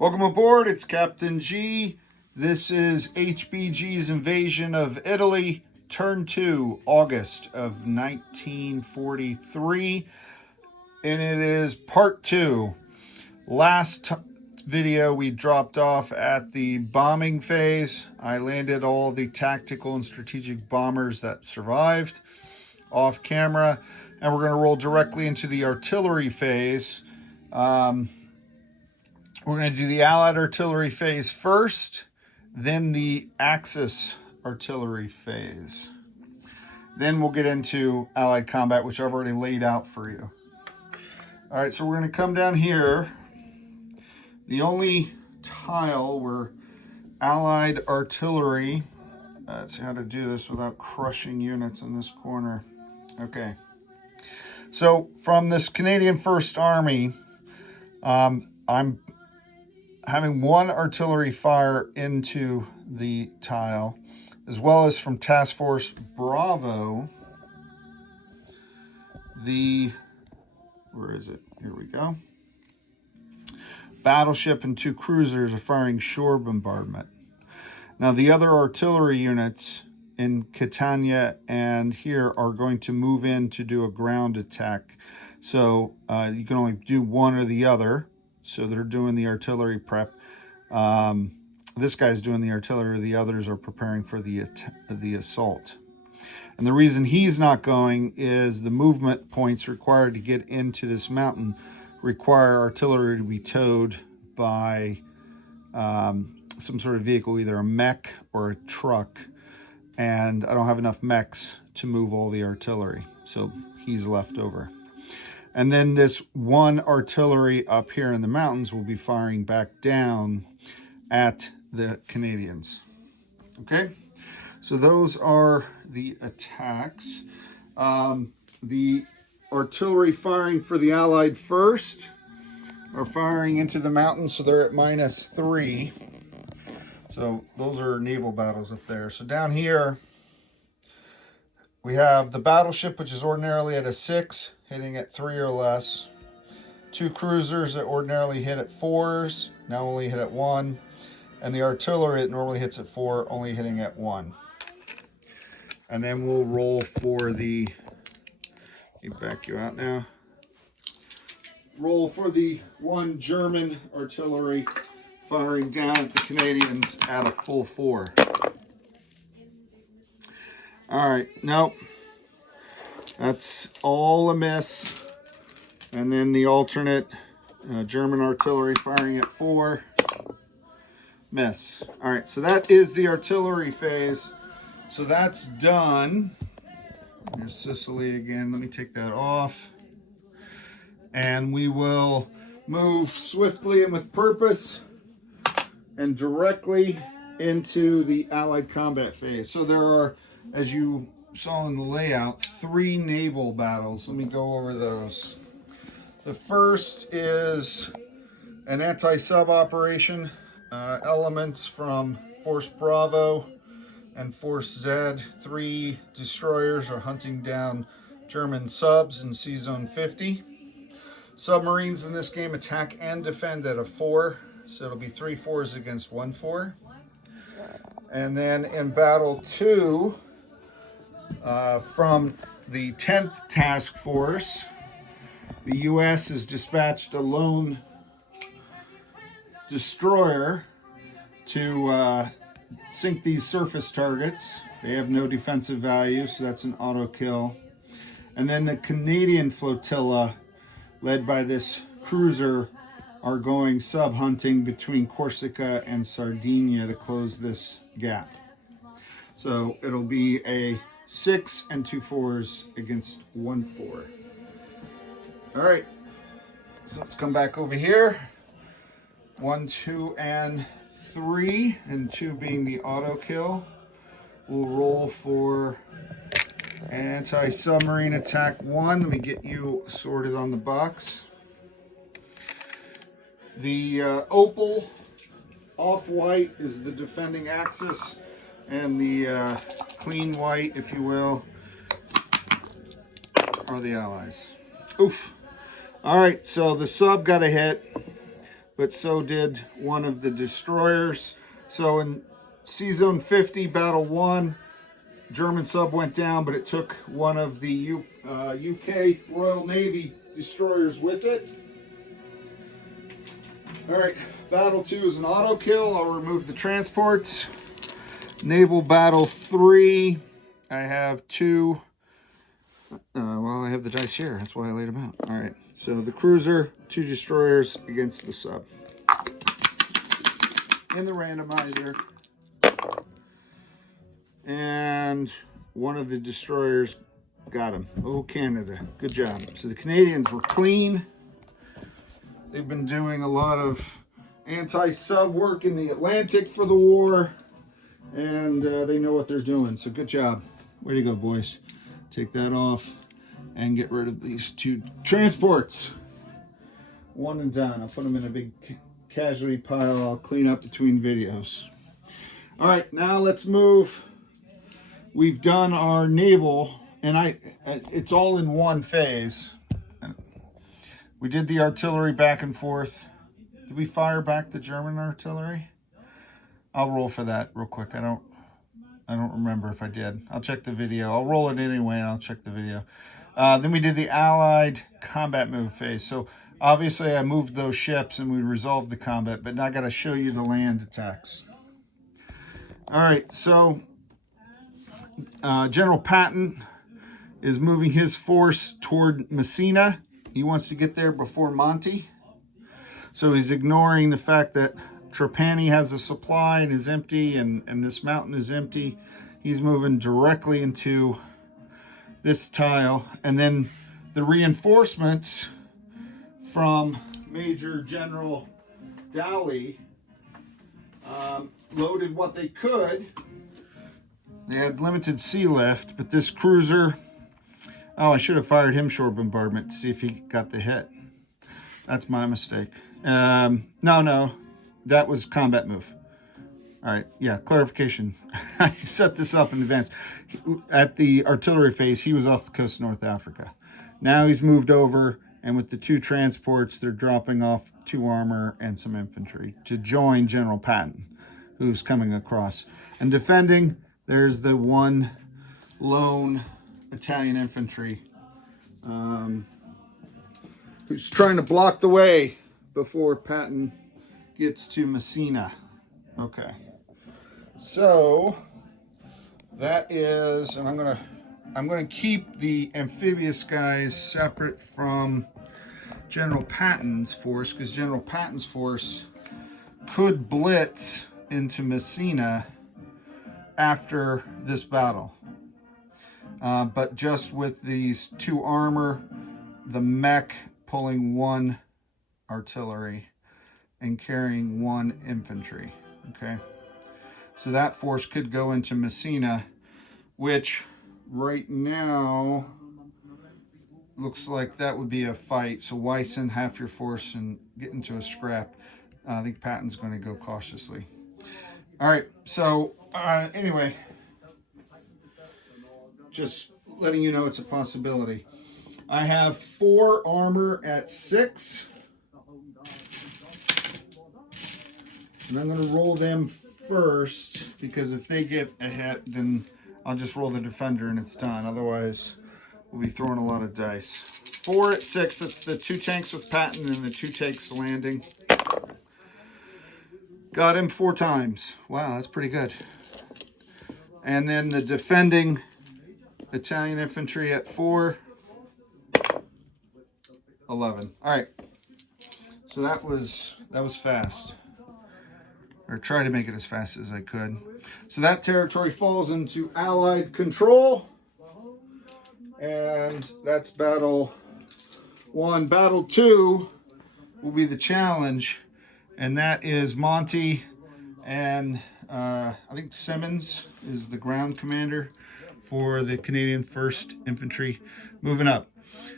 Welcome aboard, it's Captain G. This is HBG's invasion of Italy, turn 2, August of 1943. And it is part 2. Last video we dropped off at the bombing phase. I landed all the tactical and strategic bombers that survived off camera. And we're going to roll directly into the artillery phase. We're going to do the Allied artillery phase first, then the Axis artillery phase. Then we'll get into Allied combat, which I've already laid out for you. All right, so we're going to come down here. The only tile where Allied artillery, let's see how to do this without crushing units in this corner. Okay, so from this Canadian First Army, I'm having one artillery fire into the tile, as well as from Task Force Bravo, where is it? Here we go. Battleship and 2 cruisers are firing shore bombardment. Now the other artillery units in Catania and here are going to move in to do a ground attack. So you can only do one or the other. So they're doing the artillery prep. This guy's doing the artillery. The others are preparing for the assault. And the reason he's not going is the movement points required to get into this mountain require artillery to be towed by some sort of vehicle, either a mech or a truck. And I don't have enough mechs to move all the artillery. So he's left over. And then this one artillery up here in the mountains will be firing back down at the Canadians. Okay, so those are the attacks. The artillery firing for the Allied first are firing into the mountains, so they're at -3. So those are naval battles up there. So down here, we have the battleship, which is ordinarily at a 6, hitting at 3 or less. 2 cruisers that ordinarily hit at 4s, now only hit at 1. And the artillery that normally hits at 4, only hitting at 1. And then we'll roll for the, let me back you out now. Roll for the 1 German artillery firing down at the Canadians at a full 4. All right, nope. That's all a miss. And then the alternate German artillery firing at 4. Miss. All right, so that is the artillery phase. So that's done. Here's Sicily again. Let me take that off. And we will move swiftly and with purpose and directly into the Allied combat phase. So there are, as you saw in the layout, 3 naval battles. Let me go over those. The first is an anti-sub operation. Elements from Force Bravo and Force Z, 3 destroyers are hunting down German subs in Sea Zone 50. Submarines in this game attack and defend at a 4, so it'll be 3 4s against 1 4. And then in Battle 2, from the 10th Task Force, the U.S. has dispatched a lone destroyer to sink these surface targets. They have no defensive value, so that's an auto kill. And then the Canadian flotilla, led by this cruiser, are going sub hunting between Corsica and Sardinia to close this gap. So it'll be a 6 and 2 4s against 1 4. All right, so let's come back over here. 1, 2, and 3, and 2 being the auto kill. We'll roll for anti-submarine attack 1. Let me get you sorted on the box. The opal off-white is the defending Axis, and the clean white, if you will, are the Allies. Oof. All right, so the sub got a hit, but so did one of the destroyers. So in Sea Zone 50, Battle 1, German sub went down, but it took one of the UK Royal Navy destroyers with it. All right, Battle 2 is an auto kill. I'll remove the transports. Naval Battle 3, I have two. Well, I have the dice here. That's why I laid them out. All right, so the cruiser, 2 destroyers against the sub. In the randomizer. And one of the destroyers got him. Oh, Canada. Good job. So the Canadians were clean. They've been doing a lot of anti-sub work in the Atlantic for the war. And they know what they're doing. So good job. Way to go, boys. Take that off and get rid of these 2 transports. One and done. I'll put them in a big casualty pile. I'll clean up between videos. All right, now let's move. We've done our naval, and it's all in one phase. We did the artillery back and forth. Did we fire back the German artillery? I'll roll for that real quick. I don't remember if I did. I'll check the video. I'll roll it anyway, and I'll check the video. Then we did the Allied combat move phase. So obviously I moved those ships and we resolved the combat, but now I got to show you the land attacks. All right, so General Patton is moving his force toward Messina. He wants to get there before Monty. So he's ignoring the fact that Trapani has a supply and is empty, and this mountain is empty. He's moving directly into this tile. And then the reinforcements from Major General Dowley loaded what they could. They had limited sea lift, but this cruiser, oh, I should have fired him shore bombardment to see if he got the hit. That's my mistake. No, that was combat move. All right, yeah, clarification. I set this up in advance. At the artillery phase, he was off the coast of North Africa. Now he's moved over, and with the 2 transports, they're dropping off 2 armor and some infantry to join General Patton, who's coming across. And defending, there's the 1 lone Italian infantry who's trying to block the way before Patton gets to Messina. Okay, so that is, and I'm gonna keep the amphibious guys separate from General Patton's force, because General Patton's force could blitz into Messina after this battle. But just with these 2 armor, the mech pulling 1 artillery and carrying 1 infantry. Okay, so that force could go into Messina, which right now looks like that would be a fight. So why send half your force and get into a scrap? I think Patton's going to go cautiously. All right, so anyway, just letting you know it's a possibility. I have 4 armor at 6. And I'm going to roll them first, because if they get a hit, then I'll just roll the defender and it's done. Otherwise, we'll be throwing a lot of dice. 4 at 6, that's the 2 tanks with Patton and the 2 tanks landing. Got him 4 times. Wow, that's pretty good. And then the defending Italian infantry at 4. 11. All right. So that was fast. Or try to make it as fast as I could. So that territory falls into Allied control. And that's battle 1. Battle 2 will be the challenge. And that is Monty and I think Simmons is the ground commander for the Canadian 1st Infantry moving up.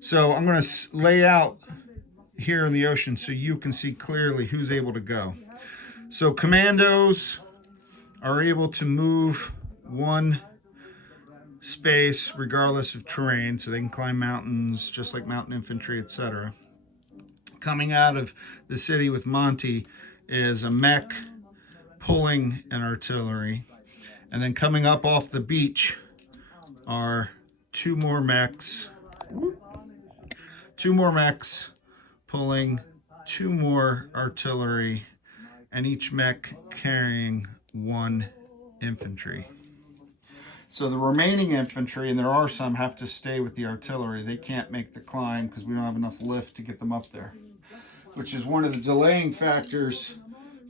So I'm going to lay out here in the ocean so you can see clearly who's able to go. So commandos are able to move 1 space regardless of terrain, so they can climb mountains just like mountain infantry, etc. coming out of the city with Monty is a mech pulling an artillery. And then coming up off the beach are two more mechs pulling two more artillery, and each mech carrying one infantry. So the remaining infantry, and there are some, have to stay with the artillery. They can't make the climb because we don't have enough lift to get them up there, which is one of the delaying factors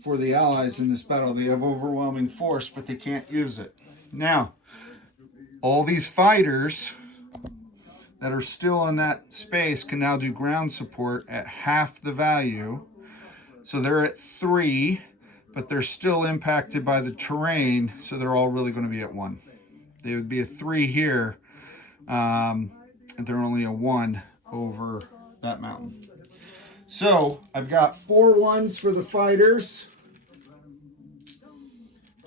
for the Allies in this battle. They have overwhelming force, but they can't use it. Now, all these fighters that are still in that space can now do ground support at half the value. So they're at 3, but they're still impacted by the terrain, so they're all really going to be at 1. They would be a 3 here, and they're only a 1 over that mountain. So I've got 4 1s for the fighters.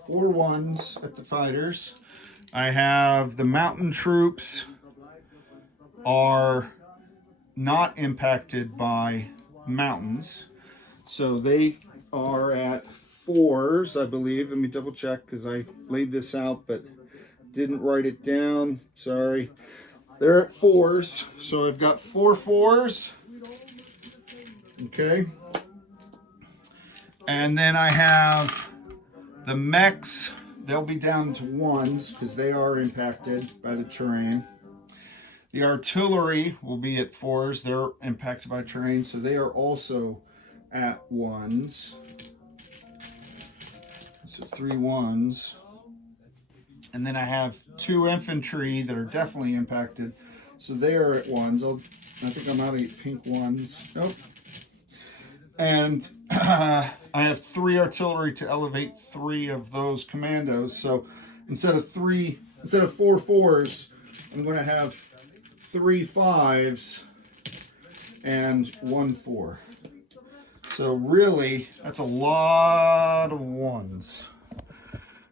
4 1s at the fighters. I have the mountain troops are not impacted by mountains. So they are at 4s, I believe. Let me double check because I laid this out but didn't write it down. Sorry. They're at 4s. So I've got 4 4s. Okay. And then I have the mechs. They'll be down to 1s because they are impacted by the terrain. The artillery will be at 4s. They're impacted by terrain, so they are also at 1s. So 3 1s. And then I have 2 infantry that are definitely impacted, so they are at 1s. I think I'm out of pink 1s. Nope. And I have 3 artillery to elevate 3 of those commandos. So instead of 4 4s, I'm going to have 3 5s and 1 4. So really, that's a lot of 1s.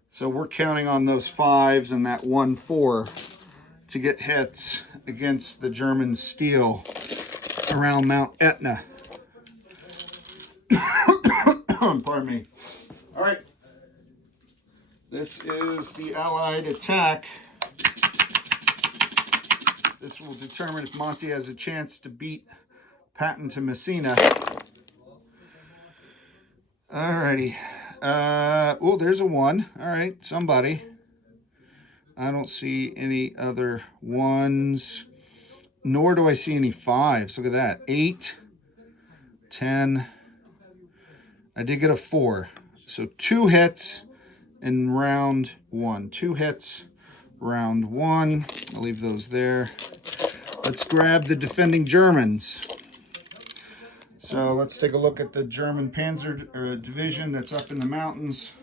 So we're counting on those 5s and that 1 4 to get hits against the German steel around Mount Etna. Pardon me. All right. This is the Allied attack. This will determine if Monty has a chance to beat Patton to Messina. Alrighty. Oh, there's a 1. All right, somebody. I don't see any other 1s, nor do I see any 5s. Look at that. 8, 10. I did get a 4. So 2 hits in round 1. 2 hits, round 1. I'll leave those there. Let's grab the defending Germans. So let's take a look at the German Panzer division that's up in the mountains.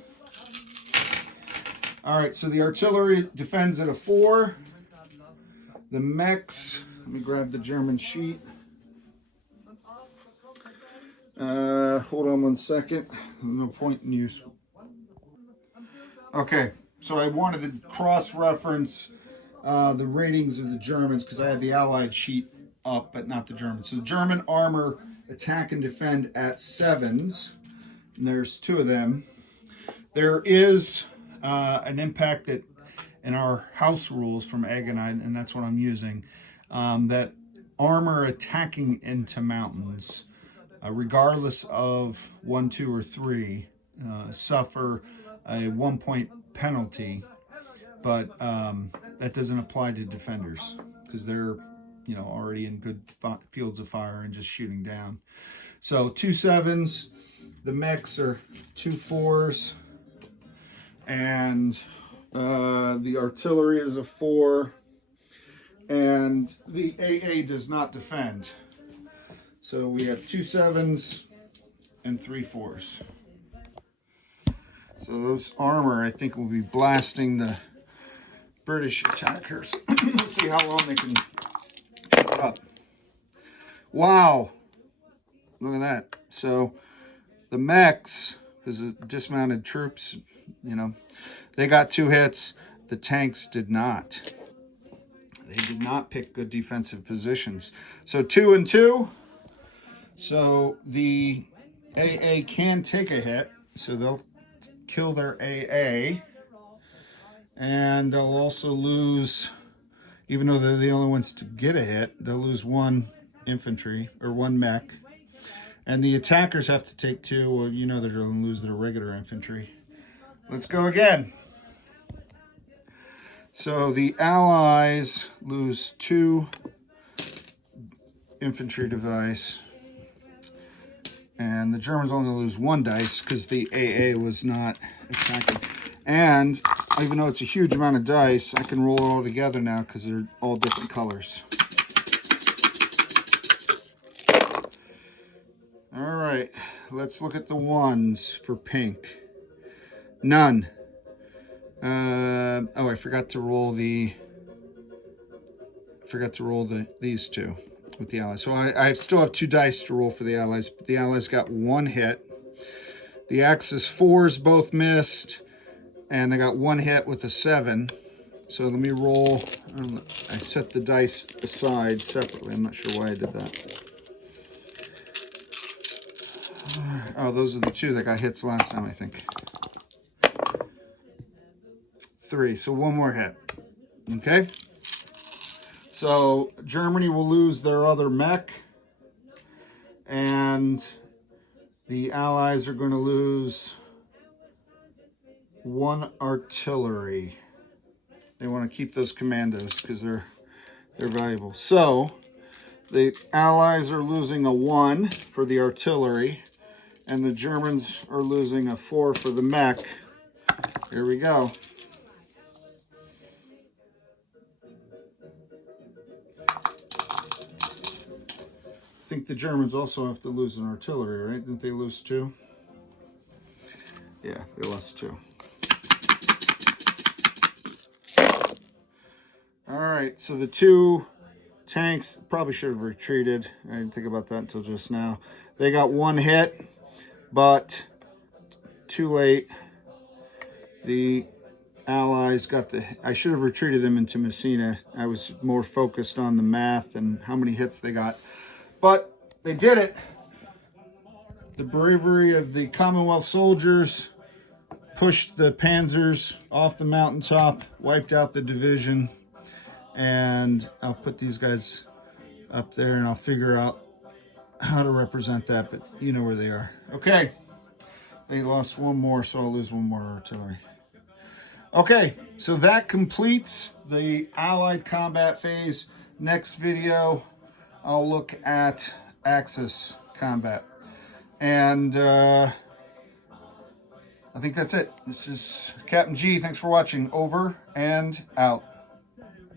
All right, so the artillery defends at a 4. The mechs, let me grab the German sheet. Hold on 1 second. No point in use. Okay, so I wanted to cross-reference the ratings of the Germans because I had the Allied sheet up, but not the German. So the German armor attack and defend at 7s. And there's 2 of them. There is an impact that in our house rules from Agonite, and that's what I'm using, that armor attacking into mountains, regardless of 1, 2, or 3, suffer a 1-point penalty, but that doesn't apply to defenders because they're already in good fields of fire and just shooting down. So 2 7s, the mechs are 2 4s, and the artillery is a 4, and the AA does not defend. So we have 2 7s and 3 4s. So those armor, I think, will be blasting the British attackers. We'll see how long they can keep it up. Wow. Look at that. So the mechs, because the dismounted troops, they got 2 hits. The tanks did not. They did not pick good defensive positions. So 2 and 2. So the AA can take a hit, so they'll kill their AA, and they'll also lose, even though they're the only ones to get a hit, they'll lose one infantry or one mech. And the attackers have to take 2. Well, you know they're going to lose their regular infantry. Let's go again. So the Allies lose 2 infantry device. And the Germans only lose 1 dice because the AA was not attacking. And even though it's a huge amount of dice, I can roll it all together now because they're all different colors. All right, let's look at the ones for pink. None. Oh, I forgot to roll these 2 with the Allies. So I still have 2 dice to roll for the Allies, but the Allies got 1 hit. The Axis 4s both missed, and they got 1 hit with a 7. So let me roll. I set the dice aside separately. I'm not sure why I did that. Oh, those are the 2 that got hits last time, I think. 3, so 1 more hit. Okay. So Germany will lose their other mech, and the Allies are going to lose 1 artillery. They want to keep those commandos because they're valuable. So the Allies are losing a 1 for the artillery, and the Germans are losing a 4 for the mech. Here we go. I think the Germans also have to lose an artillery, right? Didn't they lose 2? Yeah, they lost 2. All right, so the 2 tanks probably should have retreated. I didn't think about that until just now. They got 1 hit, but too late. The Allies got I should have retreated them into Messina. I was more focused on the math and how many hits they got. But they did it. The bravery of the Commonwealth soldiers pushed the panzers off the mountaintop, wiped out the division, and I'll put these guys up there and I'll figure out how to represent that, but you know where they are. Okay, they lost 1 more, so I'll lose 1 more artillery. Okay, so that completes the Allied combat phase. Next video, I'll look at Axis combat. And I think that's it. This is Captain G. Thanks for watching. Over and out.